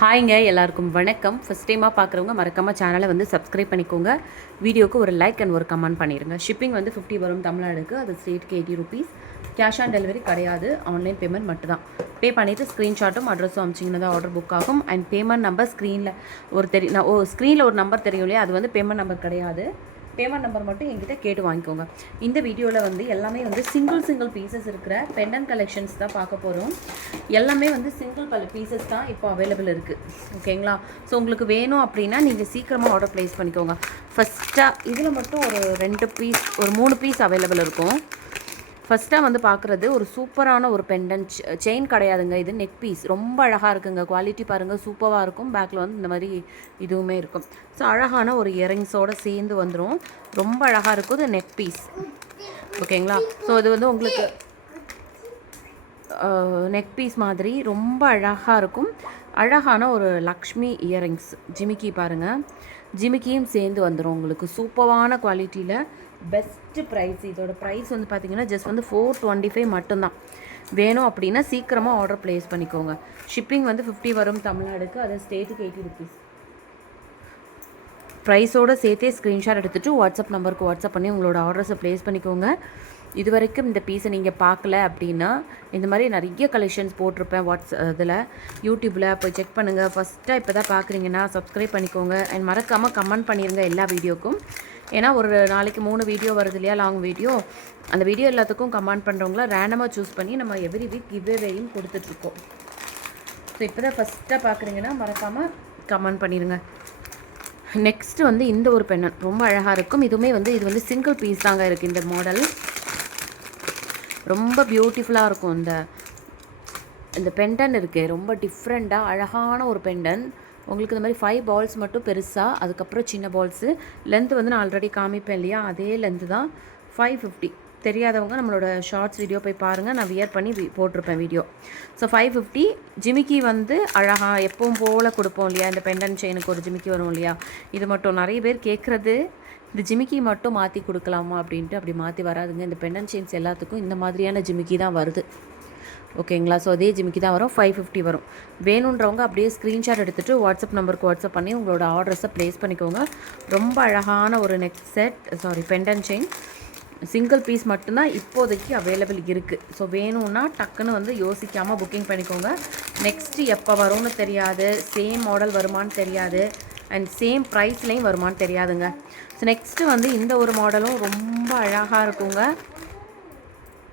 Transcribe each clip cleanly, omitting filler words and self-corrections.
ஹாய்ங்க எல்லாருக்கும் வணக்கம். ஃபஸ்ட் டைமாக பார்க்குறவங்க மறக்காமல் சேனலை வந்து சப்ஸ்கிரைப் பண்ணிக்கோங்க. வீடியோக்கு ஒரு லைக் அண்ட் ஒரு கமெண்ட் பண்ணிடுங்க. ஷிப்பிங் வந்து 50 வரும் தமிழ்நாடுக்கு. அது ஸ்டேட்க்கு 80 ருபீஸ். கேஷ் ஆன் டெலிவரி கிடையாது, ஆன்லைன் பேமெண்ட் மட்டும் தான். பே பண்ணிவிட்டு ஸ்க்ரீன்ஷாட்டும் அட்ரஸும் அமிச்சிங்கன்னா தான் ஆர்டர் புக் ஆகும். அண்ட் பேமெண்ட் நம்பர் ஸ்க்ரீனில் ஸ்க்ரீனில் ஒரு நம்பர் தெரியும் இல்லையா, அது வந்து பேமெண்ட் நம்பர் கிடையாது. பேமெண்ட் நம்பர் மட்டும் என்கிட்ட கேட்டு வாங்கிக்கோங்க. இந்த வீடியோவில் வந்து எல்லாமே வந்து சிங்கிள் பீசஸ் இருக்கிற பெண்டன் கலெக்ஷன்ஸ் தான் பார்க்க போகிறோம். எல்லாமே வந்து சிங்கிள் பீசஸ் தான் இப்போ அவைலபிள் இருக்குது. ஓகேங்களா? ஸோ உங்களுக்கு வேணும் அப்படின்னா நீங்கள் சீக்கிரமாக ஆர்டர் ப்ளேஸ் பண்ணிக்கோங்க. ஃபஸ்ட்டாக இதில் மட்டும் ஒரு 2 பீஸ், ஒரு 3 பீஸ் அவைலபிள் இருக்கும். ஃபஸ்ட்டாக வந்து பார்க்குறது ஒரு சூப்பரான ஒரு பெண்டன்ட் செயின் கிடையாதுங்க, இது நெக் பீஸ். ரொம்ப அழகாக இருக்குங்க. குவாலிட்டி பாருங்கள், சூப்பராக இருக்கும். பேக்கில் வந்து இந்த மாதிரி இதுவுமே இருக்கும். ஸோ அழகான ஒரு இயரிங்ஸோடு சேர்ந்து வந்துடும். ரொம்ப அழகாக இருக்கும். இது நெக் பீஸ். ஓகேங்களா? ஸோ இது வந்து உங்களுக்கு நெக் பீஸ் மாதிரி ரொம்ப அழகாக இருக்கும். அழகான ஒரு லக்ஷ்மி இயரிங்ஸ் ஜிமிக்கி பாருங்கள், ஜிமிக்கியும் சேர்ந்து வந்துடும் உங்களுக்கு. சூப்பரான குவாலிட்டியில் பெஸ்ட்டு ப்ரைஸ். இதோட ப்ரைஸ் வந்து பார்த்திங்கன்னா ஜஸ்ட் வந்து 425 மட்டும்தான். வேணும் அப்படின்னா சீக்கிரமாக ஆர்டர் ப்ளேஸ் பண்ணிக்கோங்க. ஷிப்பிங் வந்து 50 வரும் தமிழ்நாடுக்கு. அது ஸ்டேட்டுக்கு 80 ருபீஸ். ப்ரைஸோடு சேர்த்தே ஸ்க்ரீன்ஷாட் எடுத்துகிட்டு வாட்ஸ்அப் நம்பருக்கு வாட்ஸ்அப் பண்ணி உங்களோட ஆர்டர்ஸை ப்ளேஸ் பண்ணிக்கோங்க. இது வரைக்கும் இந்த பீஸை நீங்கள் பார்க்கல அப்படின்னா இந்த மாதிரி நிறைய கலெக்ஷன்ஸ் போட்டிருப்பேன் இதில் யூடியூப்பில் போய் செக் பண்ணுங்கள். ஃபஸ்ட்டாக இப்போ தான் பார்க்குறீங்கன்னா சப்ஸ்கிரைப் பண்ணிக்கோங்க. அண்ட் மறக்காமல் கமெண்ட் பண்ணிடுங்க எல்லா வீடியோக்கும். ஏன்னா ஒரு நாளைக்கு 3 வீடியோ வருது இல்லையா, லாங் வீடியோ. அந்த வீடியோ எல்லாத்துக்கும் கமெண்ட் பண்ணுறவங்கள ரேண்டமாக சூஸ் பண்ணி நம்ம எவ்ரி வீக் கிவ்அவேயும் கொடுத்துட்ருக்கோம். ஸோ இப்போ தான் ஃபஸ்ட்டாக பார்க்குறீங்கன்னா மறக்காமல் கமெண்ட் பண்ணிடுங்க. நெக்ஸ்ட்டு வந்து இந்த ஒரு பெண்ணன் ரொம்ப அழகாக இருக்கும். இது வந்து சிங்கிள் பீஸ் தாங்க இருக்குது. இந்த மாடல் ரொம்ப பியூட்டிஃபுல்லாக இருக்கும். இந்த பெண்டன் இருக்குது, ரொம்ப டிஃப்ரெண்ட்டாக அழகான ஒரு பெண்டன். உங்களுக்கு இந்த மாதிரி 5 பால்ஸ் மட்டும் பெருசாக, அதுக்கப்புறம் சின்ன பால்ஸு. லென்த்து வந்து நான் ஆல்ரெடி காமிப்பேன் இல்லையா, அதே லென்த்து தான். 550. தெரியாதவங்க நம்மளோட ஷார்ட்ஸ் வீடியோ போய் பாருங்கள், நான் வியர் பண்ணி போட்டிருப்பேன் வீடியோ. ஸோ 550. ஜிமிக்கி வந்து அழகாக எப்பவும் போல் கொடுப்போம் இல்லையா, இந்த பெண்டன் செயினுக்கு ஒரு ஜிமிக்கி வரும் இல்லையா, இது மட்டும் நிறைய பேர் கேட்குறது. இந்த ஜிமிக்கி மட்டும் மாற்றி கொடுக்கலாமா அப்படின்ட்டு. அப்படி மாற்றி வராதுங்க. இந்த பெண்டன் செயின்ஸ் எல்லாத்துக்கும் இந்த மாதிரியான ஜிமிக்கி தான் வருது. ஓகேங்களா? ஸோ அதே ஜிமிக்கி தான் வரும். 550 வரும். வேணுன்றவங்க அப்படியே ஸ்க்ரீன்ஷாட் எடுத்துகிட்டு வாட்ஸ்அப் நம்பருக்கு வாட்ஸ்அப் பண்ணி உங்களோட ஆர்டர்ஸை ப்ளேஸ் பண்ணிக்கோங்க. ரொம்ப அழகான ஒரு neck set, pendant chain. Single piece மட்டும்தான் இப்போதைக்கு அவைலபிள் இருக்குது. ஸோ வேணும்னா டக்குன்னு வந்து யோசிக்காமல் புக்கிங் பண்ணிக்கோங்க. நெக்ஸ்ட்டு எப்போ வரும்னு தெரியாது, சேம் மாடல் வருமானு தெரியாது, அண்ட் சேம் ப்ரைஸ்லேயும் வருமானு தெரியாதுங்க. ஸோ நெக்ஸ்ட்டு வந்து இந்த ஒரு மாடலும் ரொம்ப அழகாக இருக்குங்க.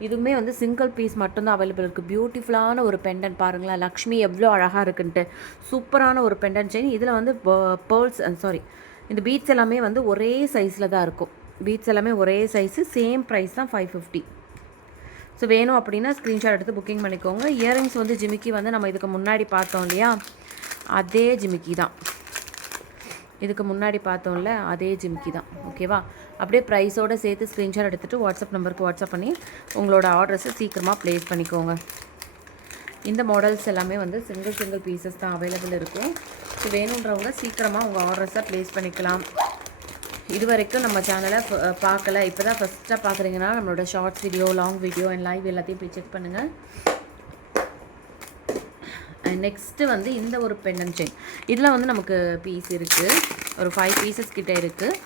இதுவுமே வந்து சிங்கிள் பீஸ் மட்டும்தான் அவைலபிள் இருக்குது. பியூட்டிஃபுல்லான ஒரு பெண்டன் பாருங்களேன், லக்ஷ்மி எவ்வளோ அழகாக இருக்குன்ட்டு. சூப்பரான ஒரு பெண்டன் செயின். இதில் வந்து இந்த பீட்ஸ் எல்லாமே வந்து ஒரே சைஸில் தான் இருக்கும். பீட்ஸ் எல்லாமே ஒரே சைஸு, சேம் ப்ரைஸ் தான் 550. ஸோ வேணும் அப்படின்னா ஸ்க்ரீன்ஷாட் எடுத்து புக்கிங் பண்ணிக்கோங்க. இயரிங்ஸ் வந்து ஜிமிக்கி வந்து நம்ம இதுக்கு முன்னாடி பார்த்தோம் இல்லையா, அதே ஜிமிக்கி தான். இதுக்கு முன்னாடி பார்த்தோம்ல, அதே ஜிமிக்கி தான். ஓகேவா? அப்படியே ப்ரைஸோடு சேர்த்து ஸ்க்ரீன்ஷாட் எடுத்துகிட்டு வாட்ஸ்அப் நம்பருக்கு வாட்ஸ்அப் பண்ணி உங்களோட ஆர்டர்ஸை சீக்கிரமாக ப்ளேஸ் பண்ணிக்கோங்க. இந்த மாடல்ஸ் எல்லாமே வந்து சிங்கிள் பீசஸ் தான் அவைலபிள் இருக்கும். ஸோ வேணுன்றவங்க சீக்கிரமாக உங்கள் ஆர்டர்ஸை ப்ளேஸ் பண்ணிக்கலாம். இது வரைக்கும் நம்ம சேனலை பார்க்கல, இப்போ தான் ஃபஸ்ட்டாக பார்க்குறீங்கன்னா நம்மளோட shorts video, long video and live எல்லாத்தையும் போய் செக் பண்ணுங்கள். நெக்ஸ்ட்டு வந்து இந்த ஒரு பெண்டன் செயின். இதில் வந்து நமக்கு பீஸ் இருக்குது, ஒரு 5 பீசஸ் கிட்டே இருக்குது.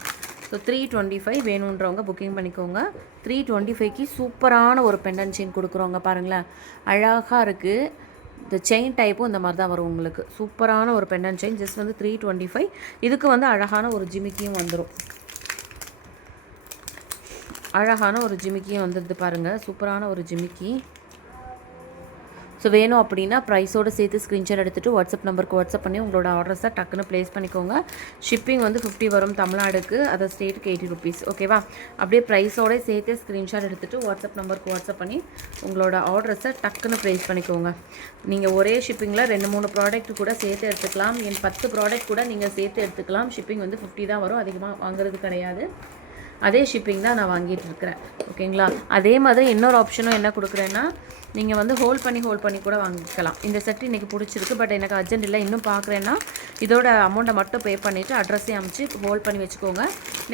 ஸோ 325 வேணுன்றவங்க புக்கிங் பண்ணிக்கோங்க. 325க்கு சூப்பரான ஒரு பெண்டன் செயின் கொடுக்குறோங்க. பாருங்களேன், அழகாக இருக்குது. இந்த செயின் டைப்பும் இந்த மாதிரி தான் வரும் உங்களுக்கு. சூப்பரான ஒரு பெண்டன் செயின். ஜஸ்ட் வந்து 325. இதுக்கு வந்து அழகான ஒரு ஜிமிக்கியும் வந்துடும். அழகான ஒரு ஜிமிக்கியும் வந்துடுது பாருங்கள், சூப்பரான ஒரு ஜிமிக்கி. ஸோ வேணும் அப்படின்னா ப்ரைஸோடு சேர்த்து ஸ்க்ரீன்ஷாட் எடுத்துகிட்டு வாட்ஸ்அப் நம்பருக்கு வாட்ஸ்அப் பண்ணி உங்களோட ஆர்டர்ஸை டக்குன்னு ப்ளேஸ் பண்ணிக்கோங்க. ஷிப்பிங் வந்து 50 வரும் தமிழ்நாடுக்கு. அதை ஸ்டேட்டுக்கு 80 ருபீஸ். ஓகேவா? அப்படியே ப்ரைஸோடு சேர்த்து ஸ்க்ரீன்ஷாட் எடுத்துகிட்டு வாட்ஸ்அப் நம்பருக்கு வாட்ஸ்அப் பண்ணி உங்களோட ஆர்டர்ஸை டக்குன்னு ப்ளேஸ் பண்ணிக்கோங்க. நீங்கள் ஒரே ஷிப்பிங்கில் 2-3 ப்ராடக்ட் கூட சேர்த்து எடுத்துக்கலாம். 10 ப்ராடக்ட் கூட நீங்கள் சேர்த்து எடுத்துக்கலாம். ஷிப்பிங் வந்து 50 தான் வரும், அதிகமாக வாங்குறது கிடையாது. அதே ஷிப்பிங் தான் நான் வாங்கிட்டு இருக்கிறேன். ஓகேங்களா? அதே மாதிரி இன்னொரு ஆப்ஷனும் என்ன கொடுக்குறேன்னா, நீங்கள் வந்து ஹோல்ட் பண்ணி கூட வாங்கிக்கலாம். இந்த செட் இன்றைக்கி பிடிச்சிருக்கு, பட் எனக்கு அர்ஜென்ட் இல்லை, இன்னும் பார்க்குறேன்னா இதோட அமௌண்ட்டை மட்டும் பே பண்ணிவிட்டு அட்ரஸையும் அமைச்சு ஹோல்ட் பண்ணி வச்சுக்கோங்க.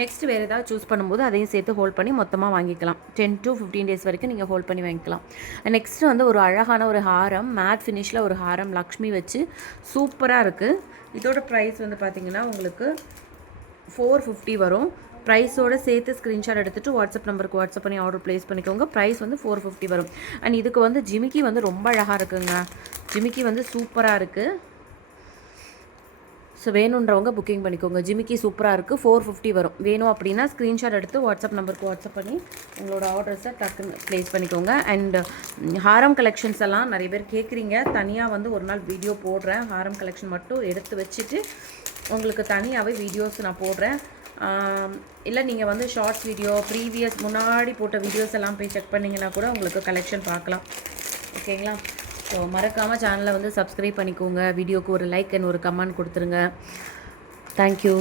நெக்ஸ்ட் வேறு ஏதாவது சூஸ் பண்ணும்போது அதையும் சேர்த்து ஹோல்ட் பண்ணி மொத்தமாக வாங்கிக்கலாம். 10 to 15 டேஸ் வரைக்கும் நீங்கள் ஹோல்ட் பண்ணி வாங்கிக்கலாம். நெக்ஸ்ட்டு வந்து ஒரு அழகான ஒரு ஹாரம், மேட் ஃபினிஷில் ஒரு ஹாரம் லக்ஷ்மி வச்சு சூப்பராக இருக்குது. இதோட ப்ரைஸ் வந்து பார்த்திங்கன்னா உங்களுக்கு 450 வரும். ப்ரைஸோடு சேர்த்து ஸ்க்ரீன்ஷாட் எடுத்துகிட்டு வாட்ஸ்அப் நம்பருக்கு வாட்ஸ்அப் பண்ணி ஆர்டர் ப்ளேஸ் பண்ணிக்கோங்க. ப்ரைஸ் வந்து 450 வரும். அண்ட் இதுக்கு வந்து ஜிமிக்கி வந்து ரொம்ப அழகாக இருக்குங்க. ஜிமிக்கி வந்து சூப்பராக இருக்குது. ஸோ வேணுன்றவங்க புக்கிங் பண்ணிக்கோங்க. ஜிமிக்கி சூப்பராக இருக்குது. 450 வரும். வேணும் அப்படின்னா ஸ்க்ரீன்ஷாட் எடுத்து வாட்ஸ்அப் நம்பருக்கு வாட்ஸ்அப் பண்ணி உங்களோட ஆர்டர்ஸை டக்குன்னு ப்ளேஸ் பண்ணிக்கோங்க. அண்ட் ஹாரம் கலெக்ஷன்ஸ் எல்லாம் நிறைய பேர் கேட்குறீங்க. தனியாக வந்து ஒரு நாள் வீடியோ போடுறேன். ஹாரம் கலெக்ஷன் மட்டும் எடுத்து வச்சுட்டு உங்களுக்கு தனியாகவே வீடியோஸ் நான் போடுறேன். இல்லை நீங்கள் வந்து ஷார்ட்ஸ் வீடியோ ப்ரீவியஸ் முன்னாடி போட்ட வீடியோஸ் எல்லாம் போய் செக் பண்ணிங்கன்னா கூட உங்களுக்கு கலெக்ஷன் பார்க்கலாம். ஓகேங்களா? ஸோ மறக்காமல் சேனலை வந்து சப்ஸ்கிரைப் பண்ணிக்கோங்க. வீடியோக்கு ஒரு லைக் அண்ட் ஒரு கமெண்ட் கொடுத்துருங்க. தேங்க்யூ.